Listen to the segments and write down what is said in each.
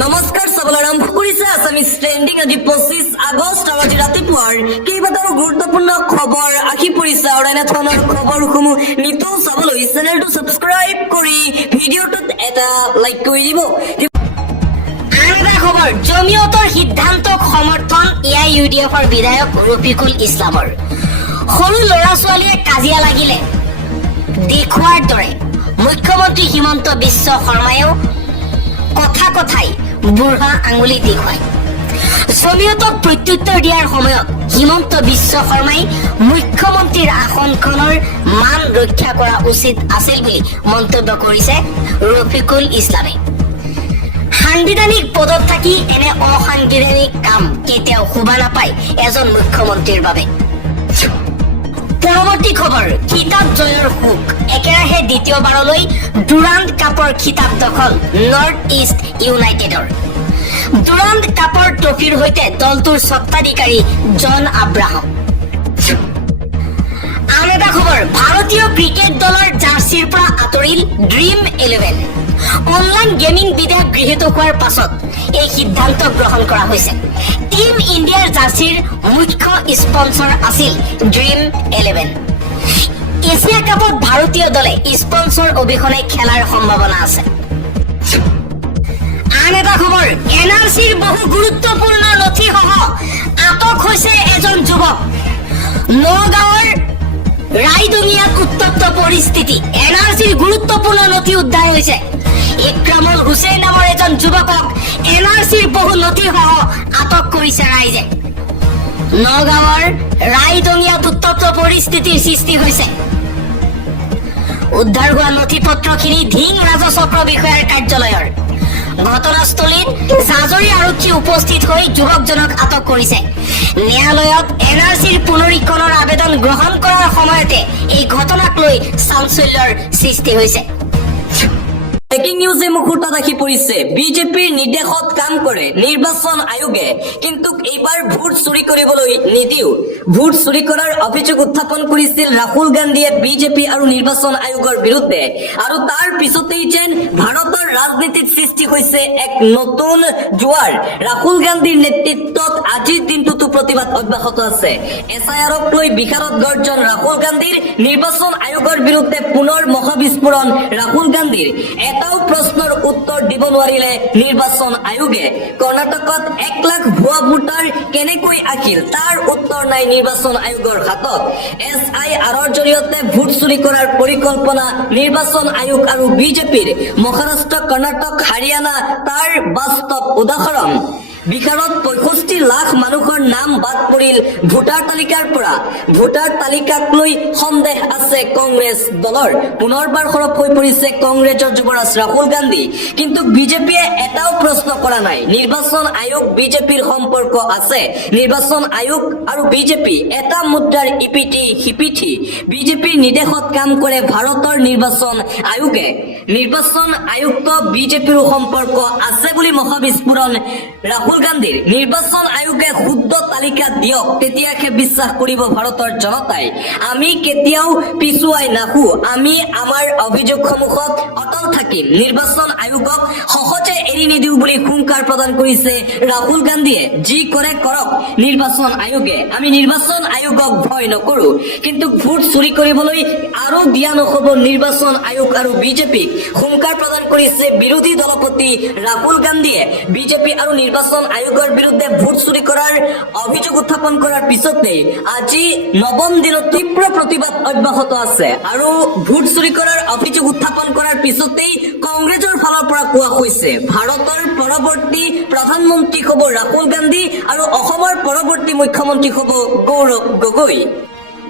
নমস্কাৰ চাবলৈ আৰম্ভ কৰিছে আছামিজ ট্ৰেণ্ডিং আজি 25 আগষ্ট আৰু আজি ৰাতিপুৱাৰ কেইবাটাও গুৰুত্বপূৰ্ণ খবৰ আহি পৰিছে আৰু এনে ধৰণৰ খবৰসমূহ নিতৌ চাবলৈ চেনেলটো ছাবস্ক্ৰাইব কৰি ভিডিঅ'টোত এটা লাইক কৰি দিব। আন এটা খবৰ, জমিয়তৰ সিদ্ধান্তক সমৰ্থন এআইইউডিএফৰ বিধায়ক ৰফিকুল ইছলামৰ। সৰু ল'ৰা ছোৱালীয়ে কাজিয়া লাগিলে দেখুৱাৰ দৰে মুখ্যমন্ত্ৰী হিমন্ত বিশ্ব শৰ্মায়েও কথাই বুঢ়া আঙুলি দেখুৱায়। জমিয়তক প্ৰত্যুত্তৰ দিয়াৰ সময়ত হিমন্ত বিশ্ব শৰ্মাই মুখ্যমন্ত্ৰীৰ আসনখনৰ মান ৰক্ষা কৰা উচিত আছিল বুলি মন্তব্য কৰিছে ৰফিকুল ইছলামে। সাংবিধানিক পদত থাকি এনে অসাংবিধানিক কাম কেতিয়াও শোভা নাপায় এজন মুখ্যমন্ত্ৰীৰ বাবে। পৰৱৰ্তী খবৰ, খিতাপ জয়ৰ সুখ, একেৰাহে দ্বিতীয়বাৰলৈ ডুৰাণ্ড কাপৰ খিতাপ দখল নৰ্থ ইষ্ট ইউনাইটেডৰ। ডুৰাণ্ড কাপৰ ট্ৰফিৰ সৈতে দলটোৰ স্বত্বাধিকাৰী জন আব্ৰাহাম। আন এটা খবৰ, ভাৰতীয় ক্ৰিকেট দলৰ জাৰ্চিৰ পৰা আঁতৰিল ড্ৰিম11। অনলাইন গেমিং বিধেয়ক গৃহীত হোৱাৰ পাছত এই সিদ্ধান্ত গ্ৰহণ কৰা হৈছে। টিম ইণ্ডিয়াৰ জাৰ্চিৰ মুখ্য স্পন্সৰ আছিল ড্ৰিম11। এছিয়া কাপত ভাৰতীয় দলে স্পন্সৰ অবিহনে খেলাৰ সম্ভাৱনা আছে। আন এটা খবৰ, এনআৰচিৰ বহু গুৰুত্বপূৰ্ণ নথিসহ আটক হৈছে এজন যুৱক। নগাঁৱৰ ৰাইদঙিয়াত উত্তপ্ত পৰিস্থিতি, এনআৰচিৰ গুৰুত্বপূৰ্ণ নথি উদ্ধাৰ হৈছে। ইক্ৰামুল হুছেইন নামৰ এজন যুৱকক এনআৰচিৰ বহু নথিসহ আটক কৰিছে ৰাইজে। নগাঁৱৰ ৰাইদঙিয়াত উত্তপ্ত পৰিস্থিতিৰ সৃষ্টি হৈছে। উদ্ধাৰ হোৱা নথি পত্ৰখিনি ধিং ৰাজচক্ৰ বিষয়াৰ কাৰ্যালয়ৰ। ঘটনাস্থলীত জাজৰি আৰক্ষী উপস্থিত হৈ যুৱকজনক আটক কৰিছে। ন্যায়ালয়ত এনআৰচিৰ পুনৰীক্ষণৰ আবেদন গ্ৰহণ কৰাৰ সময়তে এই ঘটনাক লৈ চাঞ্চল্যৰ সৃষ্টি হৈছে। ব্ৰেকিং নিউজে মুহূৰ্তত আহি পৰিছে, বিজেপিৰ নিৰ্দেশত কাম কৰে নিৰ্বাচন আয়োগে, কিন্তু এইবাৰ ভোট চুৰি কৰিবলৈ নিদিও। ভোট চুৰি কৰাৰ অভিযোগ উত্থাপন কৰিছিল ৰাহুল গান্ধীয়ে বিজেপি আৰু নিৰ্বাচন আয়োগৰ বিৰুদ্ধে, আৰু তাৰ পিছতেই যেন ভাৰতৰ ৰাজনীতিত সৃষ্টি হৈছে এক নতুন জোৱাৰ। ৰাহুল গান্ধীৰ নেতৃত্বত আজিৰ দিনটোতো প্ৰতিবাদ অব্যাহত আছে। এছআইআৰক লৈ বিহাৰত গৰ্জন ৰাহুল গান্ধীৰ, নিৰ্বাচন আয়োগৰ বিৰুদ্ধে পুনৰ মহাবিস্ফোৰণ ৰাহুল গান্ধীৰ। এটাও প্ৰশ্নৰ উত্তৰ দিব নোৱাৰিলে নিৰ্বাচন আয়োগে। কৰ্ণাটকত 1 লাখ ভুৱা ভোটাৰ কেনেকৈ আহিল তাৰ উত্তৰ নাই নিৰ্বাচন আয়োগৰ হাতত। এছআইআৰৰ জৰিয়তে ভোট চুৰি কৰাৰ পৰিকল্পনা নিৰ্বাচন আয়োগ আৰু বিজেপিৰ। মহাৰাষ্ট্ৰ, কৰ্ণাটক, হাৰিয়ানা তাৰ বাস্তৱ উদাহৰণ। বিহাৰত 65 লাখ মানুহৰ নাম বাদ পৰিল ভোটাৰ তালিকাৰ পৰা। ভোটাৰ তালিকাক লৈ সন্দেহ আছে কংগ্ৰেছ দলৰ। পুনৰবাৰ সৰব হৈ পৰিছে কংগ্ৰেছৰ যুৱৰাজ ৰাহুল গান্ধী, কিন্তু বিজেপিয়ে এটাও প্ৰশ্ন কৰা নাই। নিৰ্বাচন আয়োগ বিজেপিৰ সম্পৰ্ক আছে। নিৰ্বাচন আয়োগ আৰু বিজেপি এটা মুদ্ৰাৰ ইপিঠি সিপিঠি। বিজেপিৰ নিৰ্দেশত কাম কৰে ভাৰতৰ নিৰ্বাচন আয়োগে। নিৰ্বাচন আয়োগ বিজেপিৰো সম্পৰ্ক আছে বুলি মহাবিস্ফোৰণ ৰাহুল গান্ধীৰ। নিৰ্বাচন আয়োগে শুদ্ধ তালিকা দিয়ক, তেতিয়াহে বিশ্বাস কৰিব ভাৰতৰ জনতাই। আমি কেতিয়াও পিছুৱাই নাহো, আমি আমাৰ অভিযোগসমূহত অটল থাকিম। নিৰ্বাচন আয়োগক সহজে এৰি নিদিও বুলি হুংকাৰ প্ৰদান কৰিছে ৰাহুল গান্ধীয়ে। যি কৰে কৰক নিৰ্বাচন আয়োগে, আমি নিৰ্বাচন আয়োগক ভয় নকৰো। কিন্তু ভোট চুৰি কৰিবলৈ আৰু দিয়া নহব নিৰ্বাচন আয়োগ আৰু বিজেপিক, হুংকাৰ প্ৰদান কৰিছে বিৰোধী দলপতি ৰাহুল গান্ধীয়ে। বিজেপি আৰু নিৰ্বাচন আয়োগৰ বিৰুদ্ধে ভোট চুৰি কৰাৰ অভিযোগ উত্থাপন কৰাৰ পিছতেই আজি নৱম দিনত তীব্ৰ প্ৰতিবাদ অব্যাহত আছে। আৰু ভোট চুৰি কৰাৰ অভিযোগ উত্থাপন কৰাৰ পিছতেই কংগ্ৰেছৰ ফালৰ পৰা কোৱা হৈছে ভাৰতৰ পৰৱৰ্তী প্ৰধানমন্ত্ৰী হ'ব ৰাহুল গান্ধী আৰু অসমৰ পৰৱৰ্তী মুখ্যমন্ত্ৰী হ'ব গৌৰৱ গগৈ।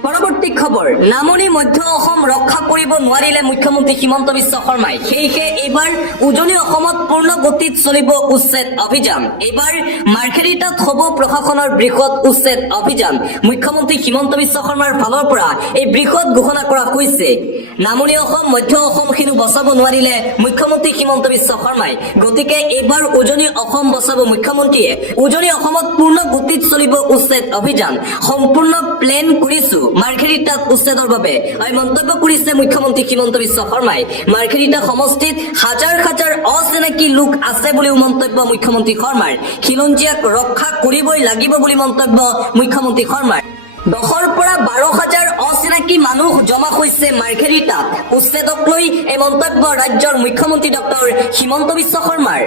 পৰৱৰ্তী খবৰ, নামনি মধ্য অসম ৰক্ষা কৰিব নোৱাৰিলে মুখ্যমন্ত্ৰী হিমন্ত বিশ্ব শৰ্মাই। সেয়েহে এইবাৰ উজনি অসমত পূৰ্ণ গতিত চলিব উচ্ছেদ অভিযান। এইবাৰ মাৰ্ঘেৰিটাত হ'ব প্ৰশাসনৰ বৃহৎ উচ্ছেদ অভিযান। মুখ্যমন্ত্ৰী হিমন্ত বিশ্ব শৰ্মাৰ ফালৰ পৰা এই বৃহৎ ঘোষণা কৰা হৈছে। নামনি অসম, মধ্য অসমখিনিও বচাব নোৱাৰিলে মুখ্যমন্ত্ৰী হিমন্ত বিশ্ব শৰ্মাই। গতিকে এইবাৰ উজনি অসম বচাব মুখ্যমন্ত্ৰীয়ে। উজনি অসমত পূৰ্ণ গতিত চলিব উচ্ছেদ অভিযান। সম্পূৰ্ণ প্লেন কৰিছো। মাৰ্ঘেৰিটাত উচ্ছেদৰ বাবে এই মন্তব্য কৰিছে মুখ্যমন্ত্ৰী হিমন্ত বিশ্ব শৰ্মাই। মাৰ্ঘেৰিটা সমষ্টিত হাজাৰ হাজাৰ অচিনাকি লোক আছে বুলিও মন্তব্য মুখ্যমন্ত্ৰী শৰ্মাৰ। খিলঞ্জীয়াক ৰক্ষা কৰিবই লাগিব বুলি মন্তব্য মুখ্যমন্ত্ৰী শৰ্মাৰ। 10ৰ পৰা 12,000 অচিনাকি মানুহ জমা হৈছে মাৰ্ঘেৰিটাত। উচ্ছেদক লৈ এই মন্তব্য ৰাজ্যৰ মুখ্যমন্ত্ৰী ডক্টৰ হিমন্ত বিশ্ব শৰ্মাৰ।